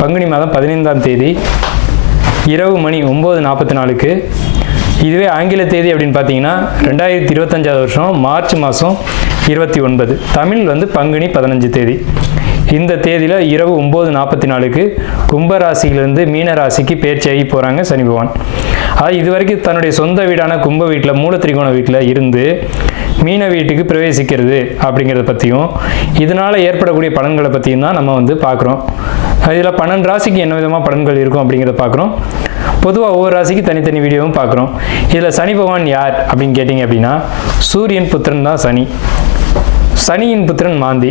பங்குனி மாதம் பதினைந்தாம் தேதி இரவு மணி ஒம்பது நாற்பத்தி நாலுக்கு. இதுவே ஆங்கில தேதி அப்படின்னு பார்த்தீங்கன்னா ரெண்டாயிரத்தி இருபத்தஞ்சாவது வருஷம் மார்ச் மாதம் இருபத்தி ஒன்பது. தமிழ் வந்து பங்குனி பதினஞ்சு தேதி. இந்த தேதியில் இரவு ஒம்பது நாற்பத்தி நாலுக்கு கும்பராசியிலிருந்து மீன ராசிக்கு பேர்ச்சியாகி போகிறாங்க சனி பகவான். அது இது வரைக்கும் தன்னுடைய சொந்த வீடான கும்ப வீட்டில் மூல திரிகோண வீட்டில் இருந்து மீன வீட்டுக்கு பிரவேசிக்கிறது அப்படிங்கிறத பற்றியும் இதனால் ஏற்படக்கூடிய பலன்களை பற்றியும் தான் நம்ம வந்து பார்க்குறோம் இதில் பன்னெண்டு ராசிக்கு என்ன விதமாக பலன்கள் இருக்கும் அப்படிங்கிறத பார்க்குறோம் பொதுவாக ஒவ்வொரு ராசிக்கு தனித்தனி வீடியோவும் பார்க்குறோம் இதில் சனி பகவான் யார் அப்படின்னு கேட்டிங்க அப்படின்னா சூரியன் புத்திரன் தான் சனி. சனியின் புத்திரன் மாந்தி.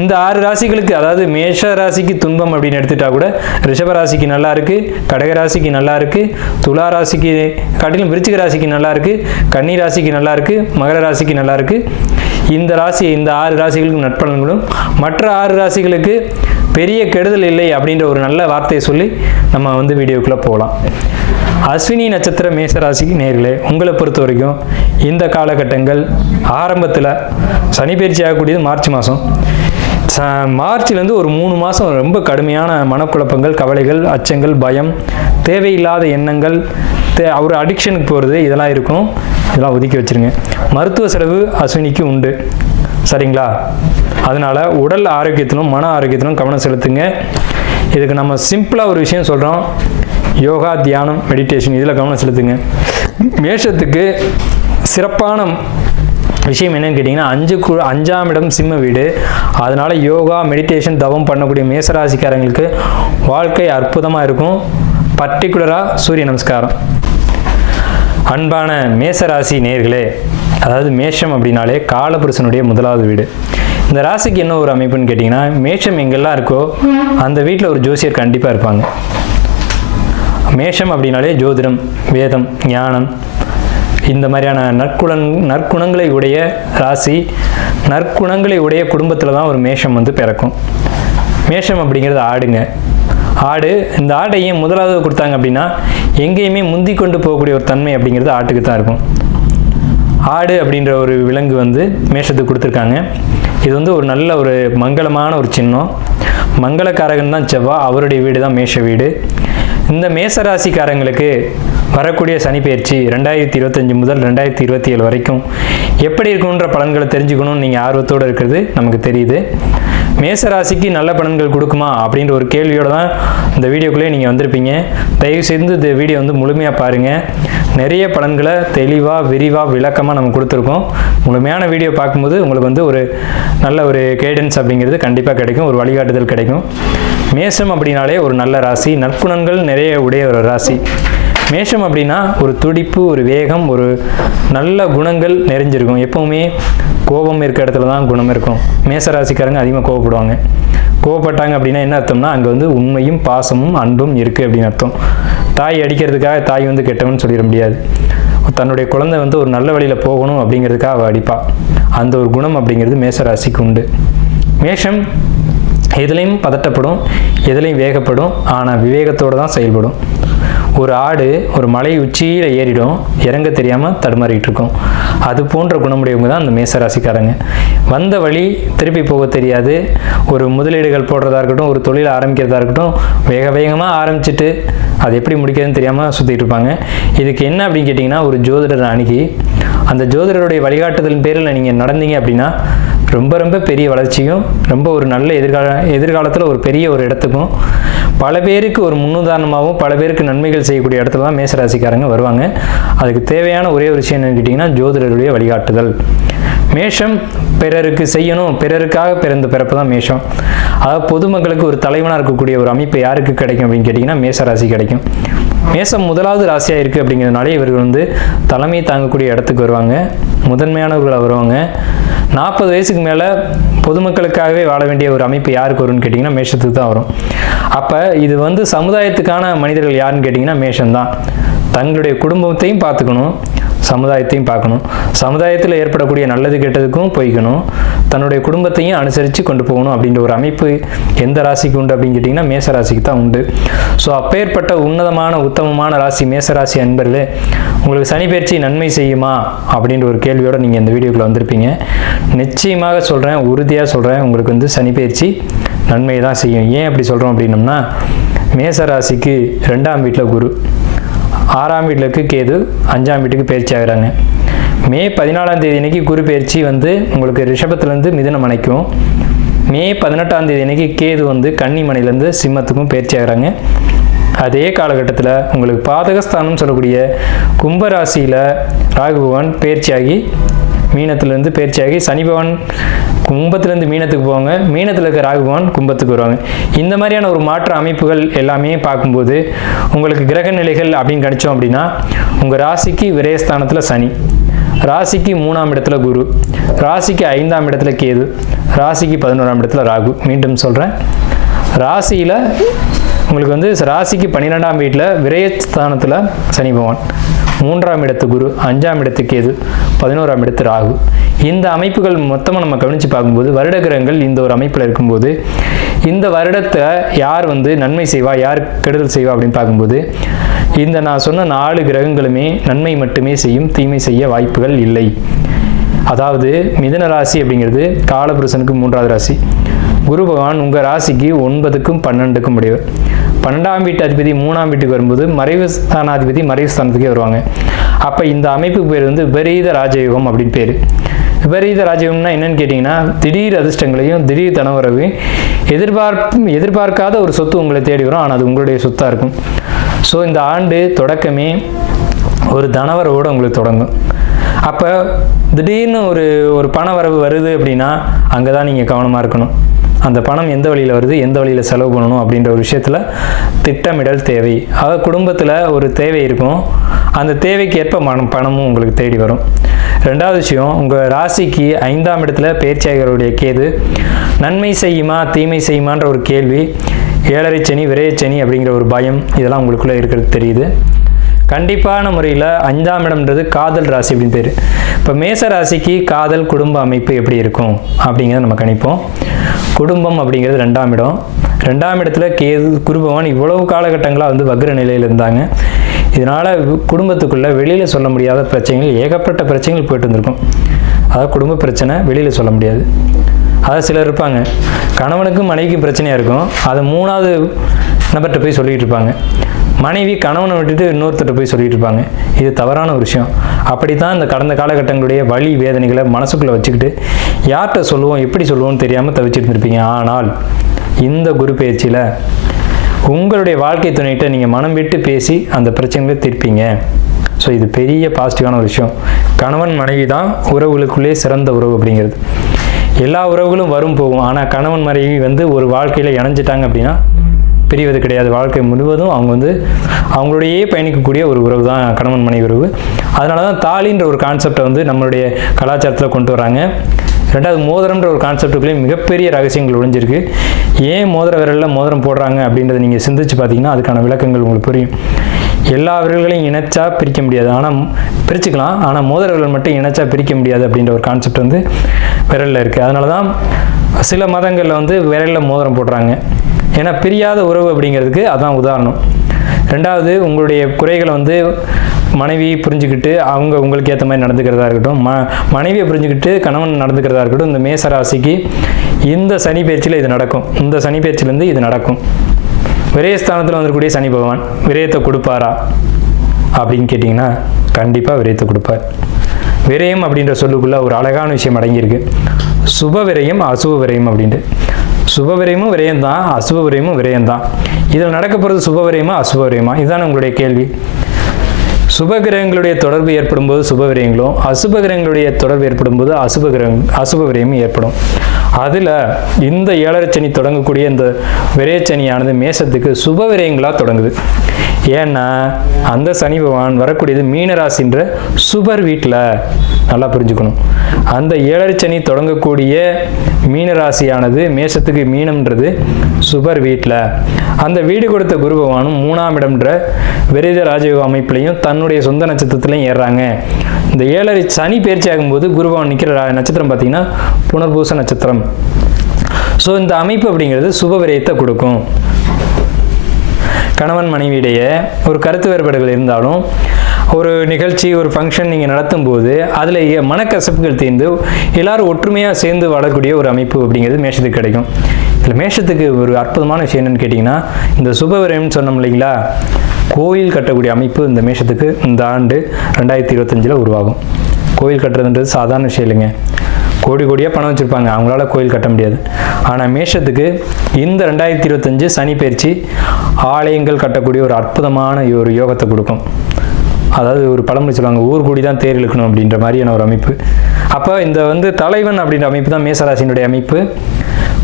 இந்த ஆறு ராசிகளுக்கு அதாவது மேஷ ராசிக்கு துன்பம் அப்படின்னு எடுத்துட்டா கூட ரிஷப ராசிக்கு நல்லா இருக்கு கடக ராசிக்கு நல்லா இருக்கு துலா ராசிக்கு காட்டிலும் விருச்சிக ராசிக்கு நல்லா இருக்கு கன்னி ராசிக்கு நல்லா இருக்கு மகர ராசிக்கு நல்லா இருக்கு. இந்த ராசி இந்த ஆறு ராசிகளுக்கும் நட்பலன்களும் மற்ற ஆறு ராசிகளுக்கு பெரிய கெடுதல் இல்லை அப்படின்ற ஒரு நல்ல வார்த்தையை சொல்லி நம்ம வந்து வீடியோக்குள்ளே போகலாம். அஸ்வினி நட்சத்திர மேசராசி நேர்களே உங்களை பொறுத்த வரைக்கும் இந்த காலகட்டங்கள் ஆரம்பத்தில் சனி பயிற்சி ஆகக்கூடியது மார்ச் மாதம் மார்ச்லேருந்து ஒரு மூணு மாதம் ரொம்ப கடுமையான மனக்குழப்பங்கள் கவலைகள் அச்சங்கள் பயம் தேவையில்லாத எண்ணங்கள் தே அவர் அடிக்ஷனுக்கு போகிறது இதெல்லாம் இருக்கும் இதெல்லாம் ஒதுக்கி வச்சிருங்க. மருத்துவ செலவு அஸ்வினிக்கு உண்டு. சரிங்களா? அதனால் உடல் ஆரோக்கியத்திலும் மன ஆரோக்கியத்திலும் கவனம் செலுத்துங்க. இதுக்கு நம்ம சிம்பிளாக ஒரு விஷயம் சொல்கிறோம் யோகா தியானம் மெடிடேஷன் இதில் கவனம் செலுத்துங்க. மேஷத்துக்கு சிறப்பான விஷயம் என்னன்னு கேட்டிங்கன்னா அஞ்சு குழு அஞ்சாம் இடம் சிம்ம வீடு. அதனால் யோகா மெடிடேஷன் தவம் பண்ணக்கூடிய மேசராசிக்காரங்களுக்கு வாழ்க்கை அற்புதமாக இருக்கும். பர்டிகுலராக சூரிய நமஸ்காரம். அன்பான மேசராசி நேர்களே அதாவது மேஷம் அப்படின்னாலே காலபுருஷனுடைய முதலாவது வீடு. இந்த ராசிக்கு என்ன ஒரு அமைப்புன்னு கேட்டிங்கன்னா மேஷம் எங்கெல்லாம் இருக்கோ அந்த வீட்டில் ஒரு ஜோசியர் கண்டிப்பாக இருப்பாங்க. மேஷம் அப்படின்னாலே ஜோதிடம் வேதம் ஞானம் இந்த மாதிரியான நற்குணங் நற்குணங்களை உடைய ராசி நற்குணங்களை உடைய குடும்பத்தில் தான் ஒரு மேஷம் வந்து பிறக்கும். மேஷம் அப்படிங்கிறது ஆடுங்க. ஆடு இந்த ஆடை ஏன் முதலாவது கொடுத்தாங்க அப்படின்னா எங்கேயுமே முந்தி கொண்டு போகக்கூடிய ஒரு தன்மை அப்படிங்கிறது ஆட்டுக்கு தான் இருக்கும். ஆடு அப்படின்ற ஒரு விலங்கு வந்து மேஷத்துக்கு கொடுத்துருக்காங்க. இது வந்து ஒரு நல்ல ஒரு மங்களமான ஒரு சின்னம். மங்களக்காரகன் தான் செவ்வா அவருடைய வீடு தான் மேஷ வீடு. இந்த மேசராசிக்காரங்களுக்கு வரக்கூடிய சனி பயிற்சி ரெண்டாயிரத்தி இருபத்தஞ்சி முதல் ரெண்டாயிரத்தி இருபத்தி ஏழு வரைக்கும் எப்படி இருக்குன்ற பலன்களை தெரிஞ்சுக்கணும்னு நீங்கள் ஆர்வத்தோடு இருக்கிறது நமக்கு தெரியுது. மேசராசிக்கு நல்ல பலன்கள் கொடுக்குமா அப்படின்ற ஒரு கேள்வியோடு தான் இந்த வீடியோக்குள்ளே நீங்கள் வந்திருப்பீங்க. தயவு செய்து இந்த வீடியோ வந்து முழுமையாக பாருங்கள் நிறைய பலன்களை தெளிவாக விரிவாக விளக்கமாக நம்ம கொடுத்துருக்கோம். முழுமையான வீடியோ பார்க்கும்போது உங்களுக்கு வந்து ஒரு நல்ல ஒரு கைடன்ஸ் அப்படிங்கிறது கண்டிப்பாக கிடைக்கும். ஒரு வழிகாட்டுதல் கிடைக்கும். மேஷம் அப்படின்னாலே ஒரு நல்ல ராசி. நற்குணங்கள் நிறைய உடைய ஒரு ராசி. மேஷம் அப்படின்னா ஒரு துடிப்பு ஒரு வேகம் ஒரு நல்ல குணங்கள் நிறைஞ்சிருக்கும். எப்பவுமே கோபம் இருக்க இடத்துல தான் குணம் இருக்கும். மேசராசிக்காரங்க அதிகமாக கோவப்படுவாங்க. கோவப்பட்டாங்க அப்படின்னா என்ன அர்த்தம்னா அங்கே வந்து உண்மையும் பாசமும் அன்பும் இருக்குது அப்படின்னு அர்த்தம். தாய் அடிக்கிறதுக்காக தாய் வந்து கெட்டவன் சொல்லிட முடியாது. தன்னுடைய குழந்தை வந்து ஒரு நல்ல வழியில் போகணும் அப்படிங்கிறதுக்காக அவள் அடிப்பாள் அந்த ஒரு குணம் அப்படிங்கிறது மேசராசிக்கு உண்டு. மேஷம் எதுலேயும் பதட்டப்படும் எதுலேயும் வேகப்படும் ஆனால் விவேகத்தோடு தான் செயல்படும். ஒரு ஆடு ஒரு மலை உச்சியில் ஏறிடும் இறங்க தெரியாமல் தடுமாறிட்டு இருக்கும். அது போன்ற குணமுடையவங்க தான் அந்த மேசராசிக்காரங்க. வந்த வழி திருப்பி போக தெரியாது. ஒரு முதலீடுகள் போடுறதா இருக்கட்டும் ஒரு தொழில் ஆரம்பிக்கிறதா இருக்கட்டும் வேக வேகமாக ஆரம்பிச்சுட்டு அது எப்படி முடிக்கிறதுன்னு தெரியாமல் சுற்றிட்டு இருப்பாங்க. இதுக்கு என்ன அப்படின்னு கேட்டிங்கன்னா ஒரு ஜோதிடர் அணுகி அந்த ஜோதிடருடைய வழிகாட்டுதலின் பேரில் நீங்கள் நடந்தீங்க அப்படின்னா ரொம்ப ரொம்ப பெரிய வளர்ச்சியும் ரொம்ப ஒரு நல்ல எதிர்கால எதிர்காலத்தில் ஒரு பெரிய ஒரு இடத்துக்கும் பல பேருக்கு ஒரு முன்னுதாரணமாகவும் பல பேருக்கு நன்மைகள் செய்யக்கூடிய இடத்துல தான் மேசராசிக்காரங்க வருவாங்க. அதுக்கு தேவையான ஒரே ஒரு விஷயம் என்னன்னு கேட்டிங்கன்னா ஜோதிடருடைய வழிகாட்டுதல். மேஷம் பிறருக்கு செய்யணும் பிறருக்காக பிறந்த பிறப்பு தான் மேஷம். அதாவது பொதுமக்களுக்கு ஒரு தலைவனாக இருக்கக்கூடிய ஒரு அமைப்பு யாருக்கு கிடைக்கும் அப்படின்னு கேட்டிங்கன்னா மேசராசி கிடைக்கும். மேசம் முதலாவது ராசியாக இருக்குது அப்படிங்கிறதுனால இவர்கள் வந்து தலைமை தாங்கக்கூடிய இடத்துக்கு வருவாங்க. முதன்மையானவர்களாக வருவாங்க. நாற்பது வயசுக்கு மேலே பொதுமக்களுக்காகவே வாழ வேண்டிய ஒரு அமைப்பு யாருக்கு வரும்னு கேட்டிங்கன்னா மேஷத்துக்கு தான் வரும். அப்போ இது வந்து சமுதாயத்துக்கான மனிதர்கள் யாருன்னு கேட்டிங்கன்னா மேஷம்தான். தங்களுடைய குடும்பத்தையும் பார்த்துக்கணும் சமுதாயத்தையும் பார்க்கணும். சமுதாயத்தில் ஏற்படக்கூடிய நல்லது கெட்டதுக்கும் போய்க்கணும். தன்னுடைய குடும்பத்தையும் அனுசரித்து கொண்டு போகணும் அப்படின்ற ஒரு அமைப்பு எந்த ராசிக்கு உண்டு அப்படின்னு கேட்டிங்கன்னா மேச ராசிக்கு தான் உண்டு. ஸோ அப்பேற்பட்ட உன்னதமான உத்தமமான ராசி மேசராசி அன்பர்களே உங்களுக்கு சனி பயிற்சி நன்மை செய்யுமா அப்படின்ற ஒரு கேள்வியோடு நீங்கள் இந்த வீடியோக்குள்ளே வந்திருப்பீங்க. நிச்சயமாக சொல்கிறேன் உறுதியாக சொல்கிறேன் உங்களுக்கு வந்து சனி பயிற்சி நன்மை தான் செய்யும். ஏன் அப்படி சொல்கிறோம் அப்படின்னம்னா மேச ராசிக்கு ரெண்டாம் வீட்டில் குரு. ஆறாம் வீட்டுக்கு கேது அஞ்சாம் வீட்டுக்கு பயிற்சி ஆகுறாங்க மே பதினாலாம் தேதி அன்னைக்கு குரு பயிற்சி வந்து உங்களுக்கு ரிஷபத்துலேருந்து மிதனம் அணைக்கும். மே பதினெட்டாம் தேதி அன்னைக்கு கேது வந்து கன்னிமனையிலேருந்து சிம்மத்துக்கும் பயிற்சி ஆகிறாங்க அதே காலகட்டத்தில் உங்களுக்கு பாதகஸ்தானம் சொல்லக்கூடிய கும்பராசியில் ராகு பகவான் பயிற்சியாகி மீனத்திலேருந்து பயிற்சியாகி சனி பகவான் கும்பத்திலேருந்து மீனத்துக்கு போவாங்க. மீனத்தில் இருக்க ராகு பகவான் கும்பத்துக்கு வருவாங்க. இந்த மாதிரியான ஒரு மாற்ற அமைப்புகள் எல்லாமே பார்க்கும்போது உங்களுக்கு கிரக நிலைகள் அப்படின்னு கணிச்சோம் அப்படின்னா உங்கள் ராசிக்கு விரயஸ்தானத்தில் சனி ராசிக்கு மூணாம் இடத்துல குரு ராசிக்கு ஐந்தாம் இடத்துல கேது ராசிக்கு பதினோராம் இடத்துல ராகு. மீண்டும் சொல்கிறேன் ராசியில் உங்களுக்கு வந்து ராசிக்கு பன்னிரெண்டாம் வீட்டில் விரயஸ்தானத்தில் சனி பகவான். மூன்றாம் இடத்து குரு அஞ்சாம் இடத்து கேது பதினோராம் இடத்து ராகு. இந்த அமைப்புகள் மொத்தமாக நம்ம கவனித்து பார்க்கும்போது வருட கிரகங்கள் இந்த ஒரு அமைப்பில் இருக்கும்போது இந்த வருடத்தை யார் வந்து நன்மை செய்வா யார் கெடுதல் செய்வா அப்படின்னு பார்க்கும்போது இந்த நான் சொன்ன நாலு கிரகங்களுமே நன்மை மட்டுமே செய்யும் தீமை செய்ய வாய்ப்புகள் இல்லை. அதாவது மிதுன ராசி அப்படிங்கிறது காலபுருஷனுக்கு மூன்றாவது ராசி. குரு பகவான் உங்கள் ராசிக்கு ஒன்பதுக்கும் பன்னெண்டுக்கும் உடையவர். பன்னெண்டாம் வீட்டு அதிபதி மூணாம் வீட்டுக்கு வரும்போது மறைவு ஸ்தானாதிபதி மறைவு ஸ்தானத்துக்கே வருவாங்க. அப்போ இந்த அமைப்புக்கு பேர் வந்து விபரீத ராஜயோகம் அப்படின்னு பேர். விபரீத ராஜயோகம்னா என்னன்னு கேட்டிங்கன்னா திடீர் அதிர்ஷ்டங்களையும் திடீர் தனவரவையும் எதிர்பார்ப்பு எதிர்பார்க்காத ஒரு சொத்து உங்களை தேடி வரும். ஆனால் அது உங்களுடைய சொத்தாக இருக்கும். ஸோ இந்த ஆண்டு தொடக்கமே ஒரு தனவரவோடு உங்களுக்கு தொடங்கும். அப்போ திடீர்னு ஒரு ஒரு பண வரவு வருது அப்படின்னா அங்கே தான் நீங்கள் கவனமாக இருக்கணும். அந்த பணம் எந்த வழியில் வருது எந்த வழியில் செலவு பண்ணணும் அப்படின்ற ஒரு விஷயத்தில் திட்டமிடல் தேவை. அதாவது குடும்பத்தில் ஒரு தேவை இருக்கும். அந்த தேவைக்கு ஏற்ப மனம் பணமும் உங்களுக்கு தேடி வரும். ரெண்டாவது விஷயம் உங்கள் ராசிக்கு ஐந்தாம் இடத்துல பேர்ச்சியாகருடைய கேது. நன்மை செய்யுமா தீமை செய்யுமான்ற ஒரு கேள்வி. ஏழரை சனி விரையச்சனி அப்படிங்கிற ஒரு பயம் இதெல்லாம் உங்களுக்குள்ளே இருக்கிறது தெரியுது. கண்டிப்பான முறையில் அஞ்சாம் இடம்ன்றது காதல் ராசி அப்படின்னு பேர். இப்போ மேச ராசிக்கு காதல் குடும்ப அமைப்பு எப்படி இருக்கும்? அப்படிங்கிறத நம்ம கணிப்போம். குடும்பம் அப்படிங்கிறது ரெண்டாம் இடம். ரெண்டாம் இடத்துல கேது குருபவான் இவ்வளவு காலகட்டங்களாக வந்து வக்ர நிலையில் இருந்தாங்க. இதனால் குடும்பத்துக்குள்ளே வெளியில் சொல்ல முடியாத பிரச்சனைகள் ஏகப்பட்ட பிரச்சனைகள் போயிட்டு வந்திருக்கும். அதாவது குடும்ப பிரச்சனை வெளியில் சொல்ல முடியாது. அதாவது சிலர் இருப்பாங்க கணவனுக்கும் மனைவிக்கும் பிரச்சனையாக இருக்கும். அதை மூணாவது நபர்கிட்ட போய் சொல்லிக்கிட்டு இருப்பாங்க. மனைவி கணவனை விட்டுட்டு இன்னொருத்தர்கிட்ட போய் சொல்லிட்டு இருப்பாங்க. இது தவறான ஒரு விஷயம். அப்படி தான் இந்த கடந்த காலகட்டங்களுடைய வலி வேதனைகளை மனசுக்குள்ளே வச்சுக்கிட்டு யார்கிட்ட சொல்லுவோம் எப்படி சொல்லுவோம்னு தெரியாமல் தவிச்சிட்டு இருப்பீங்க ஆனால் இந்த குரு பயிற்சியில் உங்களுடைய வாழ்க்கை துணைகிட்ட நீங்கள் மனம் விட்டு பேசி அந்த பிரச்சனைகளை தீர்ப்பீங்க. ஸோ இது பெரிய பாசிட்டிவான ஒரு விஷயம். கணவன் மனைவி தான் உறவுகளுக்குள்ளே சிறந்த உறவு அப்படிங்கிறது. எல்லா உறவுகளும் வரும் போகும். ஆனால் கணவன் மனைவி வந்து ஒரு வாழ்க்கையில் இணைஞ்சிட்டாங்க அப்படின்னா பிரிவது கிடையாது. வாழ்க்கை முழுவதும் அவங்க வந்து அவங்களோடையே பயணிக்கக்கூடிய ஒரு உறவு தான் கணவன் மனைவி உறவு. அதனால தான் தாலின்ற ஒரு கான்செப்டை வந்து நம்மளுடைய கலாச்சாரத்தில் கொண்டு வராங்க ரெண்டாவது மோதிரம்ன்ற ஒரு கான்செப்டுக்குள்ளேயே மிகப்பெரிய ரகசியங்கள் ஒழிஞ்சிருக்கு. ஏன் மோதிர விரலில் மோதிரம் போடுறாங்க அப்படின்றத நீங்கள் சிந்திச்சு பார்த்தீங்கன்னா அதுக்கான விளக்கங்கள் உங்களுக்கு புரியும். எல்லா விரல்களையும் இணைச்சா பிரிக்க முடியாது. ஆனால் பிரிச்சுக்கலாம். ஆனால் மோதிர விரல் மட்டும் இணைச்சா பிரிக்க முடியாது அப்படின்ற ஒரு கான்செப்ட் வந்து விரலில் இருக்குது அதனால தான் சில மதங்களில் வந்து விரலில் மோதிரம் போடுறாங்க. ஏன்னா பிரியாத உறவு அப்படிங்கிறதுக்கு அதான் உதாரணம். ரெண்டாவது உங்களுடைய குறைகளை வந்து மனைவி புரிஞ்சுக்கிட்டு அவங்க உங்களுக்கு ஏற்ற மாதிரி நடந்துக்கிறதா இருக்கட்டும் ம மனைவியை புரிஞ்சுக்கிட்டு கணவன் நடந்துக்கிறதா இருக்கட்டும் இந்த மேச ராசிக்கு இந்த சனி பயிற்சியில் இது நடக்கும். இந்த சனி பயிற்சியிலேருந்து இது நடக்கும். விரயஸ்தானத்தில் வந்துருக்கூடிய சனி பகவான் விரயத்தை கொடுப்பாரா அப்படின்னு கேட்டிங்கன்னா கண்டிப்பாக விரயத்தை கொடுப்பார். விரயம் அப்படின்ற சொல்லுக்குள்ள ஒரு அழகான விஷயம் அடங்கியிருக்கு. சுப விரயம் அசுப விரயம் அப்படின்ட்டு. சுப விரயமும் விரயம் தான் அசுப விரயமும் விரயம் தான் இதில் நடக்க போகிறது சுப விரயமா அசுப விரயமா இதுதான் உங்களுடைய கேள்வி. சுப கிரகங்களுடைய தொடர்பு ஏற்படும் போது சுப விரயங்களும் அசுப கிரகங்களுடைய தொடர்பு ஏற்படும் போது அசுப கிரகம் அசுப விரயமும் ஏற்படும். அதில் இந்த ஏழரை சனி தொடங்கக்கூடிய இந்த விரயச்சனியானது மேசத்துக்கு சுப விரயங்களாக தொடங்குது. ஏன்னா அந்த சனி பகவான் வரக்கூடியது மீனராசின்ற சுபர் வீட்டில் நல்லா புரிஞ்சுக்கணும். அந்த ஏழரை சனி தொடங்கக்கூடிய மீனராசியானது மேஷத்துக்கு மீனம்ன்றது சுபர் வீட்டில் அந்த வீடு கொடுத்த குரு பகவானும் மூணாம் இடம்ன்ற விரைத ராஜயோக அமைப்புலையும் தன்னுடைய சொந்த நட்சத்திரத்திலையும் ஏறுறாங்க. இந்த ஏழரை சனி பயிற்சி ஆகும்போது குரு பகவான் நிற்கிற நட்சத்திரம் பார்த்தீங்கன்னா புனர்பூச நட்சத்திரம். ஸோ இந்த அமைப்பு அப்படிங்கிறது சுப விரயத்தை கொடுக்கும். கணவன் மனைவியிடையே ஒரு கருத்து வேறுபாடுகள் இருந்தாலும் ஒரு நிகழ்ச்சி ஒரு ஃபங்க்ஷன் நீங்கள் நடத்தும் போது அதில் மனக்கசப்புகள் தீர்ந்து எல்லாரும் ஒற்றுமையாக சேர்ந்து வாழக்கூடிய ஒரு அமைப்பு அப்படிங்கிறது மேஷத்துக்கு கிடைக்கும். இதில் மேஷத்துக்கு ஒரு அற்புதமான விஷயம் என்னன்னு கேட்டிங்கன்னா இந்த சுபவரம்னு சொன்னோம் இல்லைங்களா? கோயில் கட்டக்கூடிய அமைப்பு இந்த மேஷத்துக்கு இந்த ஆண்டு ரெண்டாயிரத்தி இருபத்தஞ்சில் உருவாகும். கோயில் கட்டுறதுன்றது சாதாரண விஷயம் இல்லைங்க. கோடி கோடியாக பணம் வச்சுருப்பாங்க. அவங்களால கோயில் கட்ட முடியாது. ஆனால் மேஷத்துக்கு இந்த ரெண்டாயிரத்தி இருபத்தஞ்சு சனி பயிற்சி ஆலயங்கள் கட்டக்கூடிய ஒரு அற்புதமான ஒரு யோகத்தை கொடுக்கும். அதாவது ஒரு பழமொழி சொல்லுவாங்க ஊர் கூடி தான் தேர் இழுக்கணும் அப்படின்ற மாதிரியான ஒரு அமைப்பு. அப்போ இந்த வந்து தலைவன் அப்படின்ற அமைப்பு தான் மேசராசினுடைய அமைப்பு.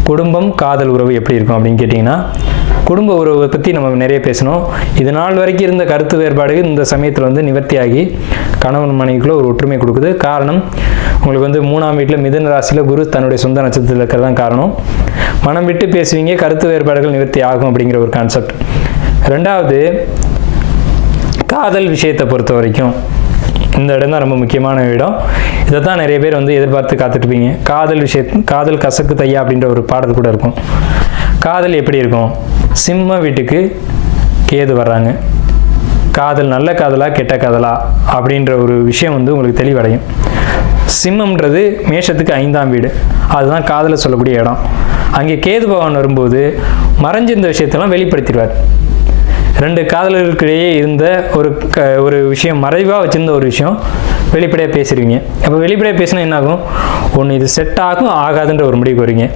குடும்பம் காதல் உறவு எப்படி இருக்கும் அப்படின்னு கேட்டிங்கன்னா குடும்ப உறவை பற்றி நம்ம நிறைய பேசணும். இது நாள் வரைக்கும் இருந்த கருத்து வேறுபாடுகள் இந்த சமயத்தில் வந்து நிவர்த்தியாகி கணவன் மனைவிக்குள்ள ஒரு ஒற்றுமை கொடுக்குது. காரணம் உங்களுக்கு வந்து மூணாம் வீட்டில் மிதன ராசியில் குரு தன்னுடைய சொந்த நட்சத்திரத்தில் இருக்கிறது தான் காரணம். மனம் விட்டு பேசுவீங்க கருத்து வேறுபாடுகள் நிவர்த்தி ஆகும் அப்படிங்கிற ஒரு கான்செப்ட் ரெண்டாவது காதல் விஷயத்தை பொறுத்த வரைக்கும் இந்த இடம் தான் ரொம்ப முக்கியமான இடம். இதை தான் நிறைய பேர் வந்து எதிர்பார்த்து காத்துட்ருப்பீங்க காதல் விஷய காதல் கசக்கு தையா அப்படின்ற ஒரு பாடல் கூட இருக்கும். காதல் எப்படி இருக்கும்? சிம்ம வீட்டுக்கு கேது வர்றாங்க. காதல் நல்ல காதலா கெட்ட காதலா அப்படின்ற ஒரு விஷயம் வந்து உங்களுக்கு தெளிவடையும். சிம்மம்ன்றது மேஷத்துக்கு ஐந்தாம் வீடு. அதுதான் காதலை சொல்லக்கூடிய இடம். அங்கே கேது பகவான் வரும்போது மறைஞ்சிருந்த விஷயத்தெல்லாம் வெளிப்படுத்திடுவார். ரெண்டு காதலர்களுக்கிடையே இருந்த ஒரு க ஒரு விஷயம் மறைவாக வச்சுருந்த ஒரு விஷயம் வெளிப்படையாக பேசுறீங்க அப்போ வெளிப்படையாக பேசினா என்ன ஆகும் ஒன்று இது செட் ஆகும் ஆகாதுன்ற ஒரு முடிவுக்கு வரீங்க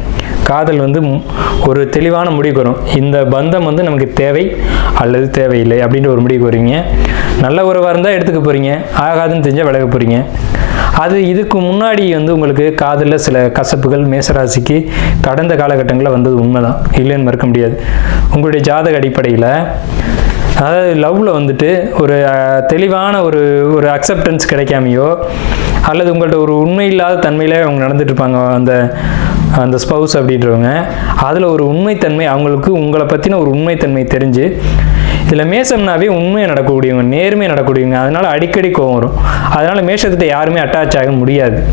காதல் வந்து மு- ஒரு தெளிவான முடிவுக்கு வரும். இந்த பந்தம் வந்து நமக்கு தேவை அல்லது தேவையில்லை அப்படின்ற ஒரு முடிவுக்கு வரீங்க நல்ல உறவாக இருந்தால் எடுத்துக்க போகிறீங்க ஆகாதுன்னு தெரிஞ்சால் விலக போகிறீங்க அது இதுக்கு முன்னாடி வந்து உங்களுக்கு காதலில் சில கசப்புகள் மேசராசிக்கு கடந்த காலகட்டங்களில் வந்தது உண்மைதான். இல்லைன்னு மறுக்க முடியாது. உங்களுடைய ஜாதக அடிப்படையில் அதாவது லவ்வில் வந்துட்டு ஒரு தெளிவான ஒரு ஒரு அக்செப்டன்ஸ் கிடைக்காமையோ அல்லது உங்கள்ட்ட ஒரு உண்மை இல்லாத தன்மையில அவங்க நடந்துட்டு இருப்பாங்க. அந்த அந்த ஸ்பவுஸ் அப்படின்றவங்க அதில் ஒரு உண்மைத்தன்மை அவங்களுக்கு உங்களை பற்றின ஒரு உண்மைத்தன்மை தெரிஞ்சு இதில் மேசம்னாவே உண்மையாக நடக்கக்கூடியவங்க நேர்மையாக நடக்கக்கூடியவங்க அதனால் அடிக்கடி கோவம் வரும். அதனால் மேஷத்திட்ட யாருமே அட்டாச் ஆக முடியாது.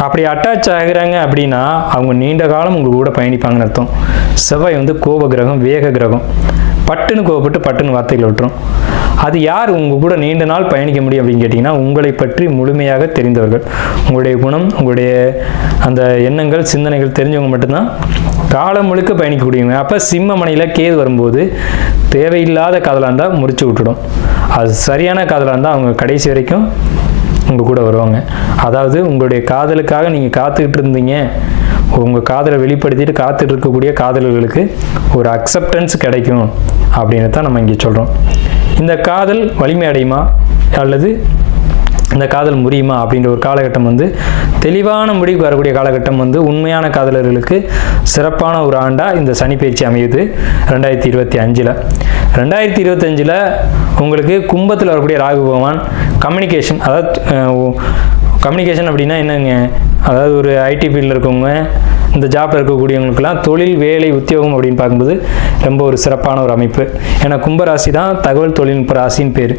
அப்படி அட்டாச் ஆகுறாங்க அப்படின்னா அவங்க நீண்ட காலம் உங்கள் கூட பயணிப்பாங்கன்னு அர்த்தம். செவ்வாய் வந்து கோப கிரகம் வேக கிரகம். பட்டுன்னு கோவப்பட்டு பட்டுன்னு வார்த்தைகளை விட்டுரும். அது யார் உங்கள் கூட நீண்ட நாள் பயணிக்க முடியும் அப்படின்னு கேட்டிங்கன்னா உங்களை பற்றி முழுமையாக தெரிந்தவர்கள். உங்களுடைய குணம் உங்களுடைய அந்த எண்ணங்கள் சிந்தனைகள் தெரிஞ்சவங்க மட்டும்தான் காலம் முழுக்க பயணிக்கக்கூடியவங்க அப்போ சிம்ம மனையில் கேது வரும்போது தேவையில்லாத காதலாக இருந்தால் முறிச்சு விட்டுடும். அது சரியான காதலாக இருந்தால் அவங்க கடைசி வரைக்கும் உங்கள் கூட வருவாங்க. அதாவது உங்களுடைய காதலுக்காக நீங்கள் காத்துக்கிட்டு இருந்தீங்க. உங்கள் காதலை வெளிப்படுத்திட்டு காத்துட்டு இருக்கக்கூடிய காதலர்களுக்கு ஒரு அக்செப்டன்ஸ் கிடைக்கும் அப்படின்னு தான் நம்ம இங்கே சொல்கிறோம் இந்த காதல் வலிமை அடையுமா? அல்லது இந்த காதல் முடியுமா அப்படின்ற ஒரு காலகட்டம் வந்து தெளிவான முடிவுக்கு வரக்கூடிய காலகட்டம் வந்து உண்மையான காதலர்களுக்கு சிறப்பான ஒரு ஆண்டாக இந்த சனி பயிற்சி அமையுது ரெண்டாயிரத்தி இருபத்தி அஞ்சில். ரெண்டாயிரத்தி இருபத்தஞ்சில் உங்களுக்கு கும்பத்தில் வரக்கூடிய ராகு பகவான் கம்யூனிகேஷன் அதாவது கம்யூனிகேஷன் அப்படின்னா என்னங்க? அதாவது ஒரு ஐடி ஃபீல்டில் இருக்கவங்க இந்த ஜாப்பில் இருக்கக்கூடியவங்களுக்கெல்லாம் தொழில் வேலை உத்தியோகம் அப்படின்னு பார்க்கும்போது ரொம்ப ஒரு சிறப்பான ஒரு அமைப்பு. ஏன்னா கும்பராசி தான் தகவல் தொழில்நுட்ப ராசின்னு பேர்.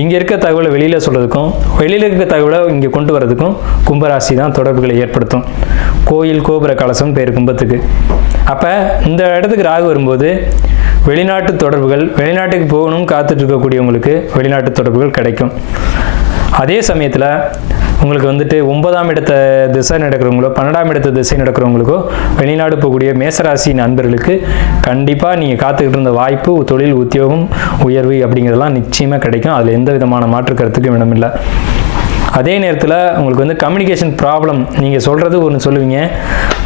இங்கே இருக்க தகவலை வெளியில் சொல்கிறதுக்கும் வெளியில் இருக்க தகவலை இங்கே கொண்டு வரதுக்கும் கும்பராசி தான் தொடர்புகளை ஏற்படுத்தும். கோயில் கோபுர கலசம் பேர் கும்பத்துக்கு. அப்போ இந்த இடத்துக்கு ராகு வரும்போது வெளிநாட்டு தொடர்புகள் வெளிநாட்டுக்கு போகணும் காத்துட்டு இருக்கக்கூடியவங்களுக்கு வெளிநாட்டு தொடர்புகள் கிடைக்கும். அதே சமயத்தில் உங்களுக்கு வந்துட்டு ஒன்பதாம் இடத்த திசை நடக்கிறவங்களோ பன்னெண்டாம் இடத்த திசை நடக்கிறவங்களுக்கோ வெளிநாடு போகக்கூடிய மேசராசி நண்பர்களுக்கு கண்டிப்பாக நீங்கள் காத்துக்கிட்டு இருந்த வாய்ப்பு தொழில் உத்தியோகம் உயர்வு அப்படிங்கிறதெல்லாம் நிச்சயமாக கிடைக்கும். அதில் எந்த விதமான மாற்று கருத்துக்கும் இடமில்லை அதே நேரத்தில் உங்களுக்கு வந்து கம்யூனிகேஷன் ப்ராப்ளம் நீங்கள் சொல்கிறது ஒன்று சொல்லுவீங்க.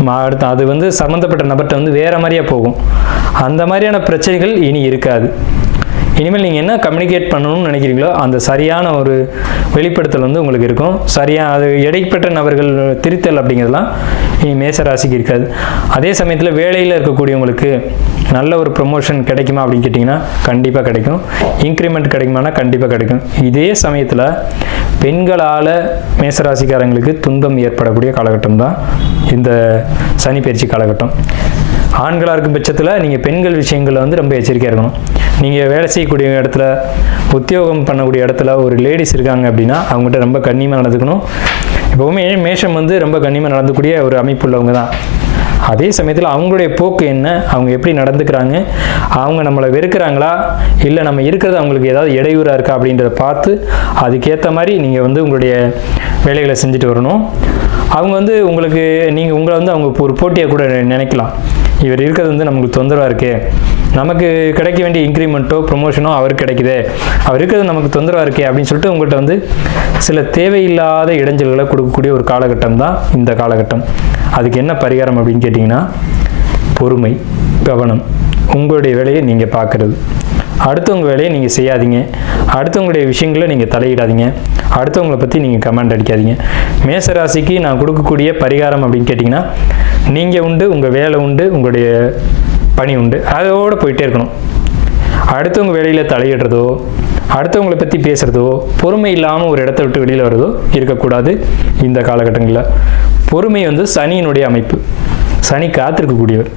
அடுத்த அடுத்து அது வந்து சம்மந்தப்பட்ட நபர்கிட்ட வந்து வேறு மாதிரியா போகும். அந்த மாதிரியான பிரச்சனைகள் இனி இருக்காது. இனிமேல் நீங்கள் என்ன கம்யூனிகேட் பண்ணணும்னு நினைக்கிறீங்களோ அந்த சரியான ஒரு வெளிப்படுத்தல் வந்து உங்களுக்கு இருக்கும். சரியாக அது இடைப்பட்ட நபர்கள் திருத்தல் அப்படிங்கிறதுலாம் இனி மேசராசிக்கு இருக்காது. அதே சமயத்தில் வேலையில் இருக்கக்கூடியவங்களுக்கு நல்ல ஒரு ப்ரொமோஷன் கிடைக்குமா அப்படின்னு கேட்டிங்கன்னா கண்டிப்பாக கிடைக்கும். இன்க்ரிமெண்ட் கிடைக்குமானா கண்டிப்பாக கிடைக்கும். இதே சமயத்தில் பெண்களால் மேசராசிக்காரங்களுக்கு துன்பம் ஏற்படக்கூடிய காலகட்டம் தான் இந்த சனி பயிற்சி காலகட்டம். ஆண்களாக இருக்கும் பட்சத்தில் நீங்கள் பெண்கள் விஷயங்களில் வந்து ரொம்ப எச்சரிக்கையாக இருக்கணும். நீங்கள் வேலை செய்யக்கூடிய இடத்துல உத்தியோகம் பண்ணக்கூடிய இடத்துல ஒரு லேடிஸ் இருக்காங்க அப்படின்னா அவங்ககிட்ட ரொம்ப கண்ணியமாக நடந்துக்கணும். எப்போவுமே மேஷம் வந்து ரொம்ப கண்ணியமாக நடந்துக்கூடிய ஒரு அமைப்புள்ளவங்க தான். அதே சமயத்தில் அவங்களுடைய போக்கு என்ன? அவங்க எப்படி நடந்துக்கிறாங்க? அவங்க நம்மளை வெறுக்கிறாங்களா? இல்லை நம்ம இருக்கிறது அவங்களுக்கு ஏதாவது இடையூறாக இருக்கா அப்படின்றத பார்த்து அதுக்கேற்ற மாதிரி நீங்கள் வந்து உங்களுடைய வேலைகளை செஞ்சுட்டு வரணும். அவங்க வந்து உங்களுக்கு நீங்கள் உங்களை வந்து அவங்க ஒரு போட்டியாக கூட நினைக்கலாம். இவர் இருக்கிறது வந்து நமக்கு தொந்தரவாக இருக்கே. நமக்கு கிடைக்க வேண்டிய இன்க்ரிமெண்ட்டோ ப்ரொமோஷனோ அவருக்கு கிடைக்குது. அவர் இருக்கிறது நமக்கு தொந்தரவாக இருக்கே அப்படின்னு சொல்லிட்டு உங்கள்கிட்ட வந்து சில தேவையில்லாத இடைஞ்சல்களை கொடுக்கக்கூடிய ஒரு காலகட்டம் தான் இந்த காலகட்டம். அதுக்கு என்ன பரிகாரம் அப்படின்னு கேட்டிங்கன்னா பொறுமை கவனம். உங்களுடைய வேலையை நீங்கள் பார்க்குறது. அடுத்தவங்க வேலையை நீங்கள் செய்யாதீங்க. அடுத்தவங்களுடைய விஷயங்களை நீங்கள் தலையிடாதீங்க. அடுத்தவங்களை பற்றி நீங்கள் கமெண்ட் அடிக்காதீங்க. மேசராசிக்கு நான் கொடுக்கக்கூடிய பரிகாரம் அப்படின்னு கேட்டிங்கன்னா நீங்கள் உண்டு உங்கள் வேலை உண்டு உங்களுடைய பணி உண்டு. அதோடு போயிட்டே இருக்கணும். அடுத்தவங்க வேலையில் தலையிடுறதோ அடுத்தவங்களை பற்றி பேசுகிறதோ பொறுமை இல்லாமல் ஒரு இடத்த விட்டு வெளியில் வர்றதோ இருக்கக்கூடாது இந்த காலகட்டங்களில். பொறுமை வந்து சனியினுடைய அமைப்பு. சனி காத்திருக்கக்கூடியவர்.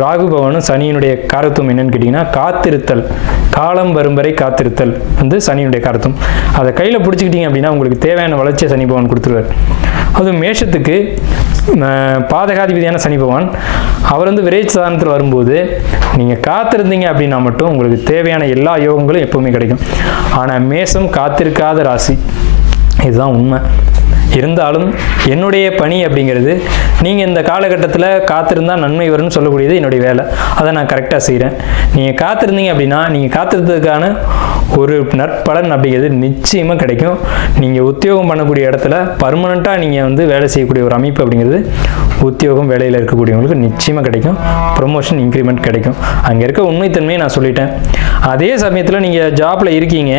ராகு பவனும் சனியினுடைய காரத்துவம் என்னன்னு கேட்டிங்கன்னா காத்திருத்தல். காலம் வரும் வரை காத்திருத்தல் வந்து சனியினுடைய காரத்துவம். அதை கையில் பிடிச்சிக்கிட்டீங்க அப்படின்னா உங்களுக்கு தேவையான வளர்ச்சியை சனி பவன் கொடுத்துருவார். அதுவும் மேஷத்துக்கு பாதகாதிபதியான சனி பகவான் அவர் வந்து விரைச் சாதனத்தில் வரும்போது நீங்கள் காத்திருந்தீங்க அப்படின்னா மட்டும் உங்களுக்கு தேவையான எல்லா யோகங்களும் எப்பவுமே கிடைக்கும். ஆனால் மேஷம் காத்திருக்காத ராசி. இதுதான் உண்மை. இருந்தாலும் என்னுடைய பணி அப்படிங்கிறது நீங்கள் இந்த காலகட்டத்தில் காத்திருந்தால் நன்மை வரும்னு சொல்லக்கூடியது என்னுடைய வேலை. அதை நான் கரெக்டாக செய்கிறேன் நீங்கள் காத்திருந்தீங்க அப்படின்னா நீங்கள் காத்திருந்ததுக்கான ஒரு நற்பலன் அப்படிங்கிறது நிச்சயமாக கிடைக்கும். நீங்கள் உத்தியோகம் பண்ணக்கூடிய இடத்துல பர்மனெண்ட்டாக நீங்கள் வந்து வேலை செய்யக்கூடிய ஒரு அமைப்பு அப்படிங்கிறது உத்தியோகம் வேலையில் இருக்கக்கூடியவங்களுக்கு நிச்சயமாக கிடைக்கும். ப்ரொமோஷன் இன்க்ரிமெண்ட் கிடைக்கும். அங்கே இருக்க உண்மைத்தன்மையை நான் சொல்லிட்டேன். அதே சமயத்தில் நீங்கள் ஜாப்பில் இருக்கீங்க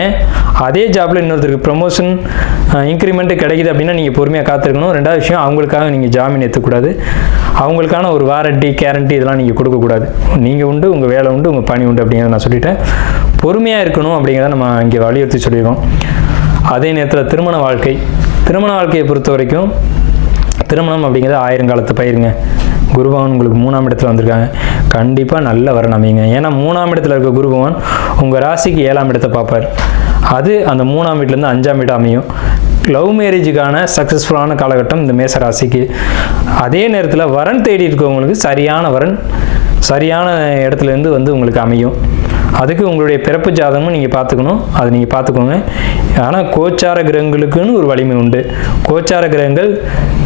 அதே ஜாப்பில் இன்னொருத்தருக்கு ப்ரொமோஷன் இன்க்ரிமெண்ட் கிடைக்குது அப்படின்னா நீங்கள் பொறுமையாக காத்திருக்கணும். ரெண்டாவது விஷயம் அவங்களுக்காக நீங்கள் ஜாமீன் ஏற்றக்கூடாது அவங்களுக்கான ஒரு வாரண்டி கேரண்டி இதெல்லாம் நீங்கள் கொடுக்கக்கூடாது. நீங்கள் உண்டு உங்கள் வேலை உண்டு உங்கள் பணி உண்டு அப்படிங்கிறத நான் சொல்லிட்டேன். பொறுமையாக இருக்கணும் அப்படிங்கிறத நம்ம இங்கே வலியுறுத்தி சொல்லியிருக்கோம். அதே நேரத்தில் திருமண வாழ்க்கை. திருமண வாழ்க்கையை பொறுத்த வரைக்கும் திருமணம் அப்படிங்கிறது ஆயிரங்காலத்து பயிருங்க. குருபவன் உங்களுக்கு மூணாம் இடத்துல வந்திருக்காங்க. கண்டிப்பாக நல்ல வரணும் அமைங்க ஏன்னா மூணாம் இடத்துல இருக்க குருபவன் உங்கள் ராசிக்கு ஏழாம் இடத்தை பார்ப்பார். அது அந்த மூணாம் வீட்டிலேருந்து அஞ்சாம் வீடு அமையும். லவ் மேரேஜுக்கான சக்ஸஸ்ஃபுல்லான காலகட்டம் இந்த மேச ராசிக்கு அதே நேரத்தில் வரன் தேடி இருக்கவங்களுக்கு சரியான வரன் சரியான இடத்துலேருந்து வந்து உங்களுக்கு அமையும். அதுக்கு உங்களுடைய பிறப்பு ஜாதகமும் நீங்கள் பார்த்துக்கணும். அது நீங்கள் பார்த்துக்கோங்க. ஆனால் கோச்சார கிரகங்களுக்குன்னு ஒரு வலிமை உண்டு. கோச்சார கிரகங்கள்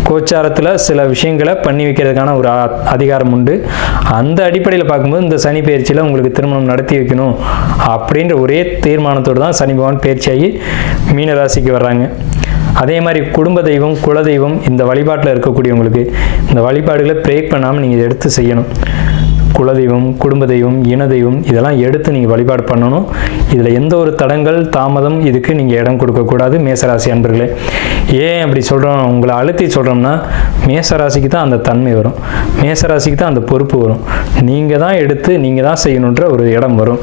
கோச்சாரத்தில் சில விஷயங்களை பண்ணி வைக்கிறதுக்கான ஒரு அ- அதிகாரம் உண்டு. அந்த அடிப்படையில் பார்க்கும்போது இந்த சனி பயிற்சியில் உங்களுக்கு திருமணம் நடத்தி வைக்கணும் அப்படின்ற ஒரே தீர்மானத்தோடு தான் சனி பகவான் பயிற்சியாகி மீனராசிக்கு வர்றாங்க. அதே மாதிரி குடும்ப தெய்வம் குல தெய்வம் இந்த வழிபாட்டில் இருக்கக்கூடியவங்களுக்கு இந்த வழிபாடுகளை பிரேக் பண்ணாமல் நீங்கள் எடுத்து செய்யணும். குலதெய்வம் குடும்ப தெய்வம் இன தெய்வம் இதெல்லாம் எடுத்து நீங்கள் வழிபாடு பண்ணணும். இதில் எந்த ஒரு தடங்கள் தாமதம் இதுக்கு நீங்கள் இடம் கொடுக்கக்கூடாது மேசராசி அன்பர்களே. ஏன் அப்படி சொல்கிறோம் உங்களை அழுத்தி சொல்கிறோம்னா மேசராசிக்கு தான் அந்த தன்மை வரும். மேசராசிக்கு தான் அந்த பொறுப்பு வரும். நீங்கள் தான் எடுத்து நீங்கள் தான் செய்யணுன்ற ஒரு இடம் வரும்.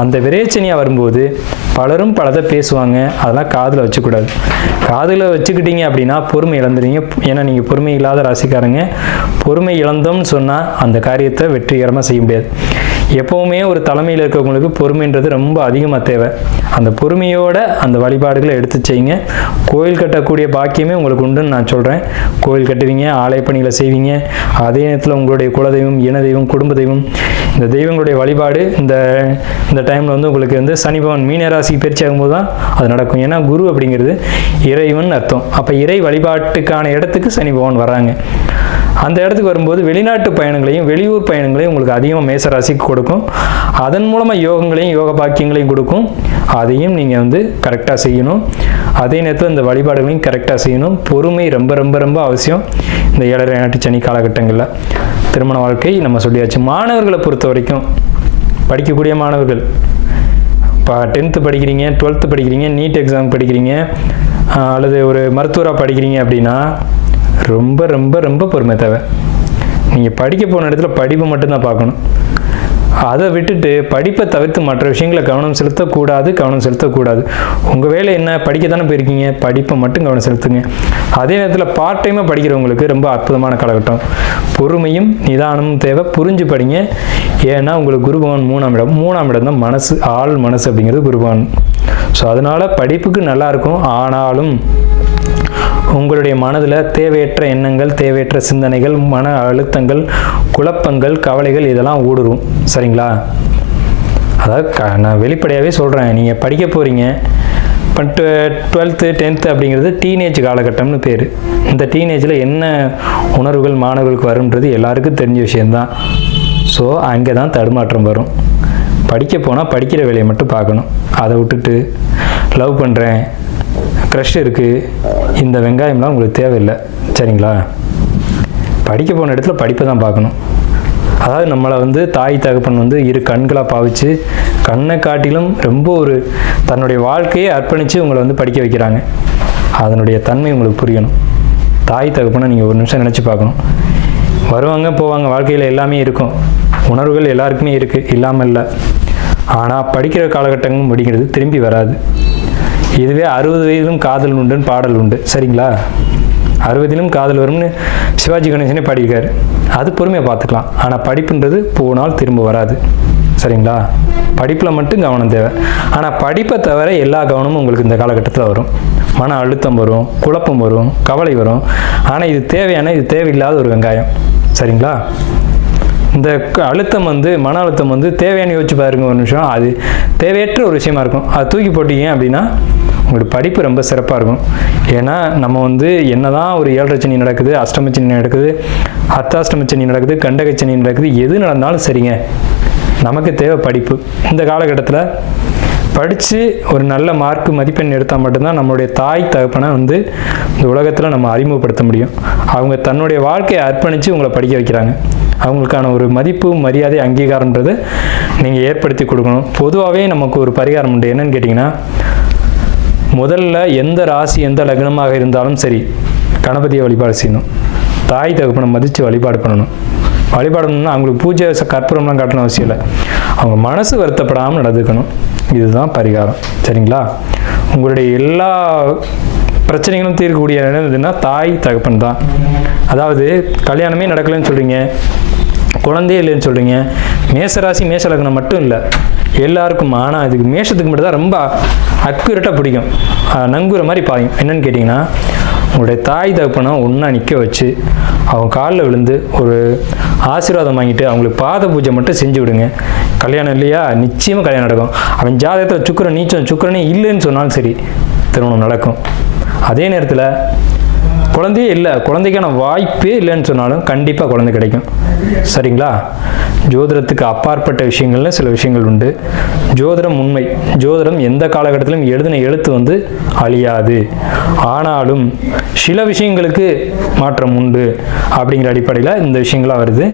அந்த விரேச்சனையாக வரும்போது பலரும் பலதை பேசுவாங்க. அதெல்லாம் காதில் வச்சுக்கூடாது. காதில் வச்சுக்கிட்டீங்க அப்படின்னா பொறுமை இழந்துறீங்க ஏன்னா நீங்கள் பொறுமை இல்லாத ராசிக்காரங்க. பொறுமை இழந்தோம்னு சொன்னால் அந்த காரியத்தை வெற்றிகரமாக செய்ய முடியாது. எப்போவுமே ஒரு தலைமையில் இருக்கவங்களுக்கு பொறுமைன்றது ரொம்ப அதிகமாக தேவை. அந்த பொறுமையோட அந்த வழிபாடுகளை எடுத்து செய்யுங்க. கோயில் கட்டக்கூடிய பாக்கியமே உங்களுக்கு உண்டுன்னு நான் சொல்கிறேன் கோயில் கட்டுவீங்க ஆலய பணிகளை செய்வீங்க. அதே நேரத்தில் உங்களுடைய குலதெய்வம் இன தெய்வம் குடும்ப தெய்வம் இந்த தெய்வங்களுடைய வழிபாடு இந்த இந்த டைமில் வந்து உங்களுக்கு வந்து சனி மீனராசி மீன பயிற்சி ஆகும்போது தான் அது நடக்கும். ஏன்னா குரு அப்படிங்கிறது இறைவன் அர்த்தம். அப்போ இறை வழிபாட்டுக்கான இடத்துக்கு சனி வராங்க. அந்த இடத்துக்கு வரும்போது வெளிநாட்டு பயணங்களையும் வெளியூர் பயணங்களையும் உங்களுக்கு அதிகமாக மேசராசிக்கு கொடுக்கும். அதன் மூலமாக யோகங்களையும் யோக பாக்கியங்களையும் கொடுக்கும். அதையும் நீங்கள் வந்து கரெக்டாக செய்யணும். அதே நேரத்தில் இந்த வழிபாடுகளையும் கரெக்டாக செய்யணும். பொறுமை ரொம்ப ரொம்ப ரொம்ப அவசியம். இந்த ஏழரை நாட்டு சனி காலகட்டங்களில். திருமண வாழ்க்கை நம்ம சொல்லியாச்சு. மாணவர்களை பொறுத்த வரைக்கும் படிக்கக்கூடிய மாணவர்கள் இப்போ டென்த்து படிக்கிறீங்க டுவெல்த்து படிக்கிறீங்க நீட் எக்ஸாம் படிக்கிறீங்க அல்லது ஒரு மருத்துவராக படிக்கிறீங்க அப்படின்னா ரொம்ப ரொம்ப ரொம்ப பொறுமை தேவை. நீங்கள் படிக்க போன இடத்துல படிப்பை மட்டும்தான் பார்க்கணும். அதை விட்டுட்டு படிப்பை தவிர்த்து மற்ற விஷயங்களை கவனம் செலுத்தக்கூடாது கவனம் செலுத்தக்கூடாது. உங்கள் வேலை என்ன? படிக்க தானே போயிருக்கீங்க? படிப்பை மட்டும் கவனம் செலுத்துங்க. அதே நேரத்தில் பார்ட் டைமாக படிக்கிறவங்களுக்கு ரொம்ப அற்புதமான காலகட்டம். பொறுமையும் நிதானமும் தேவை. புரிஞ்சு படிங்க. ஏன்னா உங்களுக்கு குருபவன் மூணாம் இடம். மூணாம் இடம் தான் மனசு ஆள் மனசு அப்படிங்கிறது குருபவன் ஸோ அதனால் படிப்புக்கு நல்லா இருக்கும். ஆனாலும் உங்களுடைய மனதில் தேவையற்ற எண்ணங்கள் தேவையற்ற சிந்தனைகள் மன அழுத்தங்கள் குழப்பங்கள் கவலைகள் இதெல்லாம் ஊடுருவும். சரிங்களா? அதாவது க நான் வெளிப்படையாகவே சொல்கிறேன் நீங்கள் படிக்க போகிறீங்க இப்போ டுவெல்த்து டென்த்து அப்படிங்கிறது டீனேஜ் காலகட்டம்னு பேர். இந்த டீனேஜில் என்ன உணர்வுகள் மாணவர்களுக்கு வரும்ன்றது எல்லாருக்கும் தெரிஞ்ச விஷயந்தான் ஸோ அங்கே தான் தடுமாற்றம் வரும். படிக்க போனால் படிக்கிற வேலையை மட்டும் பார்க்கணும். அதை விட்டுட்டு லவ் பண்ணுறேன் க்ரஷ் இருக்குது இந்த வெங்காயம்லாம் உங்களுக்கு தேவையில்லை. சரிங்களா? படிக்க போன இடத்துல படிப்பை தான் பார்க்கணும். அதாவது நம்மளை வந்து தாய் தகப்பன் வந்து இரு கண்களாக பாவிச்சு கண்ணை காட்டிலும் ரொம்ப ஒரு தன்னுடைய வாழ்க்கையை அர்ப்பணித்து உங்களை வந்து படிக்க வைக்கிறாங்க. அதனுடைய தன்மை உங்களுக்கு புரியணும். தாய் தகப்பனை நீங்கள் ஒரு நிமிஷம் நினச்சி பார்க்கணும். வருவாங்க போவாங்க வாழ்க்கையில் எல்லாமே இருக்கும். உணர்வுகள் எல்லாருக்குமே இருக்குது இல்லாமல் இல்லை. ஆனால் படிக்கிற காலகட்டங்கள் முடிங்கிறது திரும்பி வராது. இதுவே அறுபது வயதிலும் காதல் உண்டுன்னு பாடல் உண்டு. சரிங்களா? அறுபதிலும் காதல் வரும்னு சிவாஜி கணேசனே பாடியிருக்காரு. அது பொறுமையாக பார்த்துக்கலாம். ஆனால் படிப்புன்றது போனால் திரும்ப வராது. சரிங்களா? படிப்பில் மட்டும் கவனம் தேவை. ஆனால் படிப்பை தவிர எல்லா கவனமும் உங்களுக்கு இந்த காலகட்டத்தில் வரும். மன அழுத்தம் வரும் குழப்பம் வரும் கவலை வரும். ஆனால் இது தேவையான இது தேவையில்லாத ஒரு வெங்காயம். சரிங்களா? இந்த க- அழுத்தம் வந்து மன அழுத்தம் வந்து தேவையான யோசிச்சு பாருங்க ஒரு நிமிஷம். அது தேவையற்ற ஒரு விஷயமா இருக்கும். அது தூக்கி போட்டீங்க அப்படின்னா உங்களோட படிப்பு ரொம்ப சிறப்பாக இருக்கும். ஏன்னா நம்ம வந்து என்னதான் ஒரு ஏழரை சனி நடக்குது அஷ்டம சனி நடக்குது அர்த்தாஷ்டம சனி நடக்குது கண்டக சனி நடக்குது எது நடந்தாலும் சரிங்க. நமக்கு தேவை படிப்பு. இந்த காலகட்டத்தில் படித்து ஒரு நல்ல மார்க் மதிப்பெண் எடுத்தால் மட்டும்தான் நம்மளுடைய தாய் தகப்பனை வந்து இந்த உலகத்தில் நம்ம அறிமுகப்படுத்த முடியும். அவங்க தன்னுடைய வாழ்க்கையை அர்ப்பணித்து உங்களை படிக்க வைக்கிறாங்க. அவங்களுக்கான ஒரு மதிப்பு மரியாதை அங்கீகாரன்றது நீங்கள் ஏற்படுத்தி கொடுக்கணும். பொதுவாகவே நமக்கு ஒரு பரிகாரம் உண்டு. என்னன்னு கேட்டிங்கன்னா முதல்ல எந்த ராசி எந்த லக்னமாக இருந்தாலும் சரி கணபதியை வழிபாடு செய்யணும். தாய் தகப்பனை மதித்து வழிபாடு பண்ணணும். வழிபாடு பண்ணணும்னா அவங்களுக்கு பூஜை கற்பூரம்லாம் காட்டணும் அவசியம் இல்லை. அவங்க மனசு வருத்தப்படாமல் நடந்துக்கணும். இதுதான் பரிகாரம். சரிங்களா? உங்களுடைய எல்லா பிரச்சனைகளும் தீர்க்கக்கூடிய இடம் எதுன்னா தாய் தகப்பன் தான். அதாவது கல்யாணமே நடக்கலைன்னு சொல்கிறீங்க குழந்தையே இல்லைன்னு சொல்கிறீங்க மேசராசி மேச லக்னம் மட்டும் இல்லை. எல்லாருக்கும் ஆனால் இதுக்கு மேஷத்துக்கு மட்டும் தான் ரொம்ப அக்யூரேட்டாக பிடிக்கும். நங்குற மாதிரி பாயும். என்னன்னு கேட்டிங்கன்னா உங்களுடைய தாய் தகப்பனை ஒன்றா நிற்க வச்சு அவங்க காலில் விழுந்து ஒரு ஆசீர்வாதம் வாங்கிட்டு அவங்களுக்கு பாத பூஜை மட்டும் செஞ்சு விடுங்க. கல்யாணம் இல்லையா? நிச்சயமாக கல்யாணம் நடக்கும். அவன் ஜாதகத்தில் சுக்கரன் நீச்சம் சுக்கரனே இல்லைன்னு சொன்னாலும் சரி திருமணம் நடக்கும். அதே நேரத்தில் குழந்தையே இல்லை குழந்தைக்கான வாய்ப்பே இல்லைன்னு சொன்னாலும் கண்டிப்பாக குழந்தை கிடைக்கும். சரிங்களா? ஜோதிடத்துக்கு அப்பாற்பட்ட விஷயங்கள்னு சில விஷயங்கள் உண்டு. ஜோதிடம் உண்மை. ஜோதிடம் எந்த காலகட்டத்திலும் எழுதின எழுத்து வந்து அழியாது. ஆனாலும் சில விஷயங்களுக்கு மாற்றம் உண்டு அப்படிங்கிற அடிப்படையில் இந்த விஷயங்களாக வருது.